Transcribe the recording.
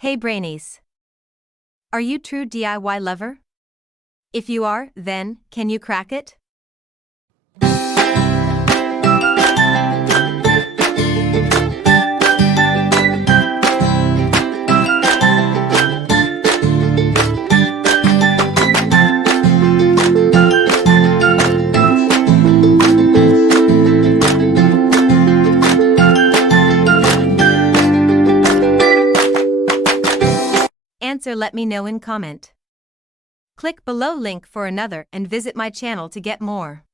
Hey Brainies! Are you true DIY lover? If you are, then, can you crack it? Answer, let me know in comment. Click below link for another and visit my channel to get more.